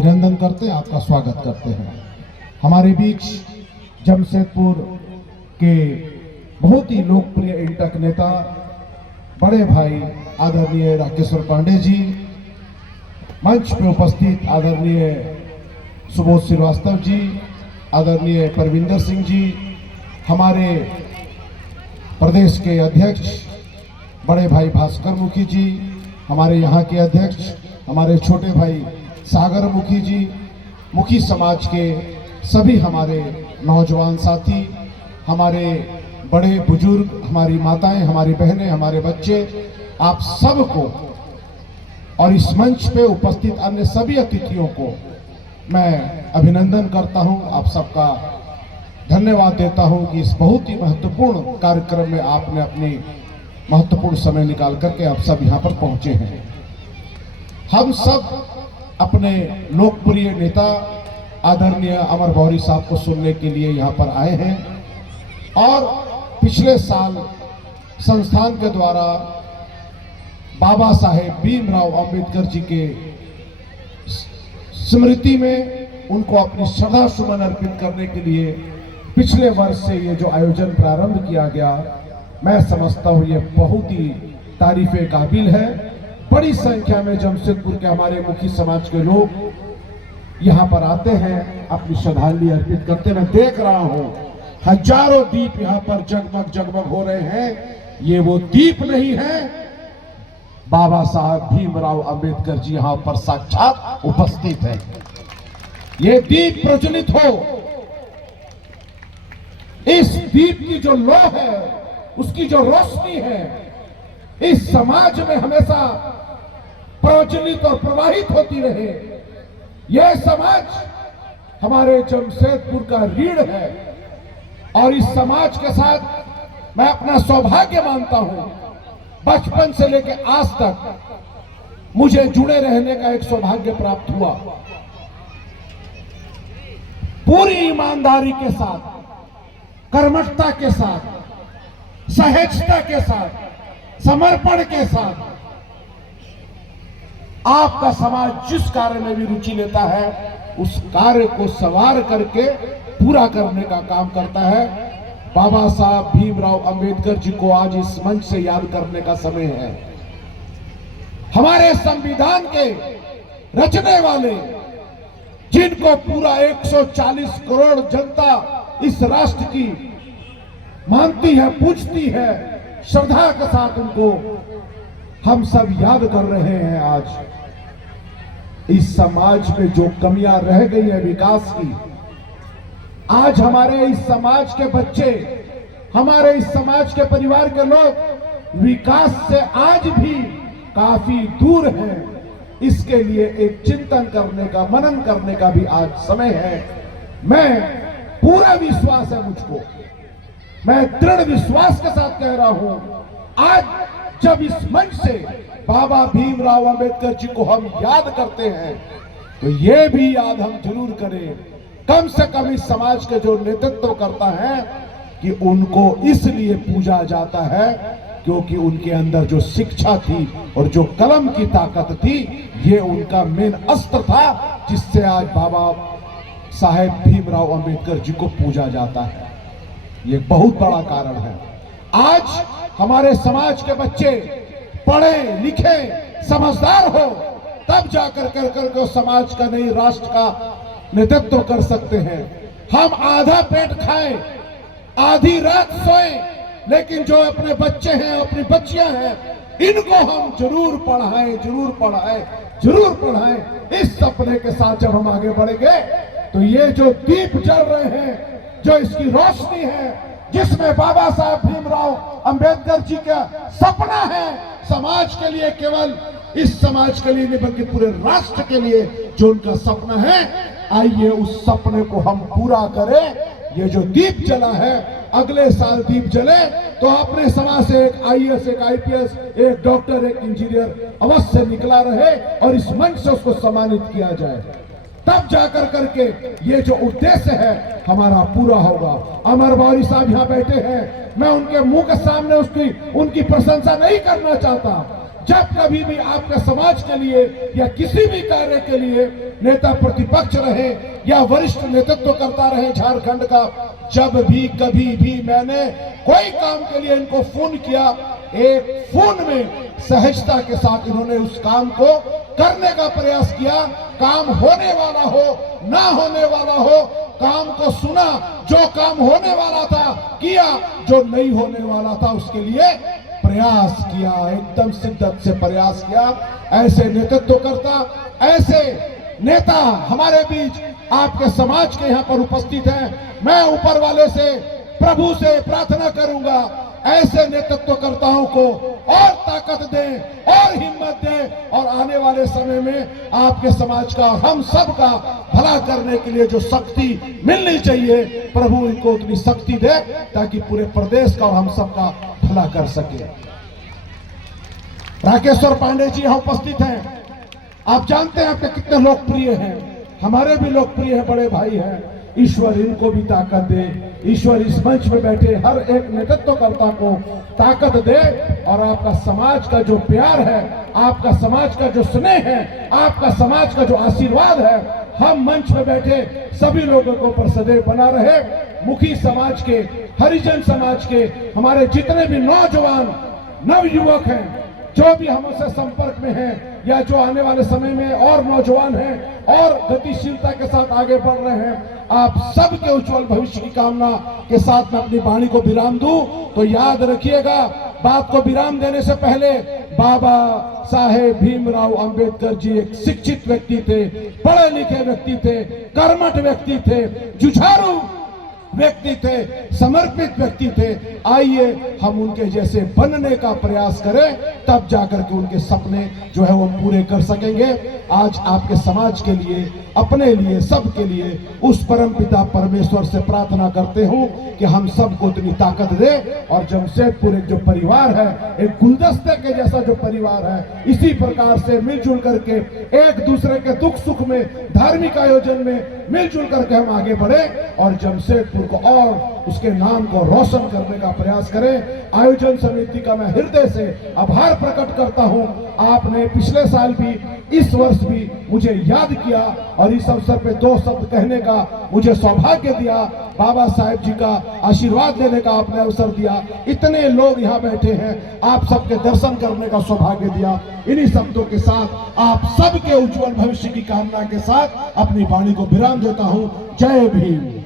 अभिनंदन करते हैं, आपका स्वागत करते हैं। हमारे बीच जमशेदपुर के बहुत ही लोकप्रिय इंटक नेता बड़े भाई आदरणीय राकेश्वर पांडे जी, मंच पे उपस्थित आदरणीय सुबोध श्रीवास्तव जी, आदरणीय परविंदर सिंह जी, हमारे प्रदेश के अध्यक्ष बड़े भाई भास्कर मुखी जी, हमारे यहाँ के अध्यक्ष हमारे छोटे भाई सागर मुखी जी, मुखी समाज के सभी हमारे नौजवान साथी, हमारे बड़े बुजुर्ग, हमारी माताएं, हमारी बहनें, हमारे बच्चे, आप सबको और इस मंच पे उपस्थित अन्य सभी अतिथियों को मैं अभिनंदन करता हूं। आप सबका धन्यवाद देता हूं कि इस बहुत ही महत्वपूर्ण कार्यक्रम में आपने अपनी महत्वपूर्ण समय निकाल करके आप सब यहां पर पहुंचे हैं। हम सब अपने लोकप्रिय नेता आदरणीय अमर गौरी साहब को सुनने के लिए यहाँ पर आए हैं और पिछले साल संस्थान के द्वारा बाबा साहेब भीमराव अंबेडकर जी के स्मृति में उनको अपनी श्रद्धा सुमन अर्पित करने के लिए पिछले वर्ष से ये जो आयोजन प्रारंभ किया गया, मैं समझता हूँ ये बहुत ही तारीफे काबिल है। बड़ी संख्या में जमशेदपुर के हमारे मुखी समाज के लोग यहाँ पर आते हैं, अपनी श्रद्धांजलि अर्पित करते हैं। मैं देख रहा हूँ हजारों दीप यहाँ पर जगमग जगमग हो रहे हैं। ये वो दीप नहीं है, बाबा साहब भीमराव अंबेडकर जी यहाँ पर साक्षात उपस्थित हैं। ये दीप प्रज्वलित हो, इस दीप की जो लौ है, उसकी जो रोशनी है, इस समाज में हमेशा प्रज्वलित और प्रवाहित होती रहे। यह समाज हमारे जमशेदपुर का रीढ़ है और इस समाज के साथ मैं अपना सौभाग्य मानता हूं। बचपन से लेकर आज तक मुझे जुड़े रहने का एक सौभाग्य प्राप्त हुआ। पूरी ईमानदारी के साथ, कर्मठता के साथ, सहजता के साथ, समर्पण के साथ आपका समाज जिस कार्य में भी रुचि लेता है, उस कार्य को सवार करके पूरा करने का काम करता है। बाबा साहब भीमराव अंबेडकर जी को आज इस मंच से याद करने का समय है। हमारे संविधान के रचने वाले, जिनको पूरा 140 करोड़ जनता इस राष्ट्र की मानती है, पूजती है, श्रद्धा के साथ उनको हम सब याद कर रहे हैं। आज इस समाज में जो कमियां रह गई है विकास की, आज हमारे इस समाज के बच्चे, हमारे इस समाज के परिवार के लोग विकास से आज भी काफी दूर हैं। इसके लिए एक चिंतन करने का, मनन करने का भी आज समय है। मैं पूरा विश्वास है मुझको, मैं दृढ़ विश्वास के साथ कह रहा हूं, आज जब इस मंच से बाबा भीमराव अंबेडकर जी को हम याद करते हैं, तो ये भी याद हम जरूर करें, कम से कम इस समाज के जो नेतृत्व करता है, कि उनको इसलिए पूजा जाता है क्योंकि उनके अंदर जो शिक्षा थी और जो कलम की ताकत थी, ये उनका मेन अस्त्र था, जिससे आज बाबा साहेब भीमराव अंबेडकर जी को पूजा जाता है। ये बहुत बड़ा कारण है। आज हमारे समाज के बच्चे पढ़े लिखे समझदार हो, तब जाकर कर समाज का नहीं, राष्ट्र का नेतृत्व कर सकते हैं। हम आधा पेट खाएं, आधी रात सोएं, लेकिन जो अपने बच्चे हैं, अपनी बच्चियां हैं, इनको हम जरूर पढ़ाएं, जरूर पढ़ाएं, जरूर पढ़ाएं। इस सपने के साथ जब हम आगे बढ़ेंगे, तो ये जो दीप जल रहे हैं, जो इसकी रोशनी है, जिसमें बाबा साहब भीमराव अंबेडकर जी का सपना है, समाज के लिए, केवल इस समाज के लिए नहीं बल्कि पूरे राष्ट्र के लिए जो उनका सपना है, आइए उस सपने को हम पूरा करें। ये जो दीप जला है, अगले साल दीप जले तो अपने समाज से एक IAS, एक IPS, एक डॉक्टर, एक इंजीनियर अवश्य निकला रहे और इस मंच से उसको सम्मानित किया जाए। तब जाकर करके ये जो उद्देश्य है हमारा पूरा होगा। अमर गौरी साहब यहाँ बैठे हैं, मैं उनके मुंह के सामने उनकी प्रशंसा नहीं करना चाहता। जब कभी भी आपके समाज के लिए या किसी भी कार्य के लिए नेता प्रतिपक्ष रहे या वरिष्ठ नेतृत्व करता रहे झारखंड का, जब भी कभी भी मैंने कोई काम के लिए इनको फोन किया, एक फोन में सहजता के साथ इन्होंने उस काम को करने का प्रयास किया। काम होने वाला हो ना होने वाला हो, काम को सुना, जो काम होने वाला था किया, जो नहीं होने वाला था उसके लिए प्रयास किया, एकदम शिद्दत से प्रयास किया। ऐसे नेतृत्व करता, ऐसे नेता हमारे बीच आपके समाज के यहाँ पर उपस्थित हैं। मैं ऊपर वाले से, प्रभु से प्रार्थना करूंगा ऐसे नेतृत्वकर्ताओं को और ताकत दें और हिम्मत दें और आने वाले समय में आपके समाज का, हम सब का भला करने के लिए जो शक्ति मिलनी चाहिए, प्रभु इनको उतनी शक्ति दे ताकि पूरे प्रदेश का और हम सब का भला कर सके। राकेश्वर पांडे जी यहाँ उपस्थित हैं। आप जानते हैं आपके कितने लोकप्रिय हैं, हमारे भी लोकप्रिय हैं, बड़े भाई हैं। ईश्वर इनको भी ताकत दे, ईश्वर इस मंच में बैठे हर एक नेतृत्वकर्ता को ताकत दे और आपका समाज का जो प्यार है, आपका समाज का जो स्नेह है, आपका समाज का जो आशीर्वाद है, हम मंच में बैठे सभी लोगों को पर सदैव बना रहे। मुखी समाज के, हरिजन समाज के हमारे जितने भी नौजवान नवयुवक हैं, जो भी हमसे संपर्क में हैं या जो आने वाले समय में और नौजवान हैं और गतिशीलता के साथ आगे बढ़ रहे हैं, आप सबके उज्जवल भविष्य की कामना के साथ मैं अपनी वाणी को विराम दूं। तो याद रखिएगा, बात को विराम देने से पहले बाबा साहेब भीमराव अंबेडकर जी एक शिक्षित व्यक्ति थे, पढ़े लिखे व्यक्ति थे, कर्मठ व्यक्ति थे, जुझारू व्यक्ति थे, समर्पित व्यक्ति थे। आइए हम उनके जैसे बनने का प्रयास करें, तब जाकर के उनके सपने जो है वो पूरे कर सकेंगे। आज आपके समाज के लिए, अपने लिए, सबके लिए उस परम पिता परमेश्वर से प्रार्थना करते हूँ कि हम सबको इतनी ताकत दे और जमशेदपुर एक जो परिवार है, एक गुलदस्ते के जैसा जो परिवार है, इसी प्रकार से मिलजुल करके एक दूसरे के दुख सुख में, धार्मिक आयोजन में मिलजुल करके हम आगे बढ़े और जमशेदपुर को और उसके नाम को रोशन करने का प्रयास करें। आयोजन समिति का मैं हृदय से आभार प्रकट करता हूं। आपने पिछले साल भी, इस वर्ष भी मुझे याद किया और इस अवसर पे दो शब्द कहने का मुझे सौभाग्य दिया। बाबा साहेब जी का आशीर्वाद लेने का आपने अवसर दिया। इतने लोग यहाँ बैठे हैं, आप सबके दर्शन करने का सौभाग्य दिया। इन्हीं शब्दों के साथ आप सबके उज्जवल भविष्य की कामना के साथ अपनी वाणी को विराम देता हूँ। जय भीम।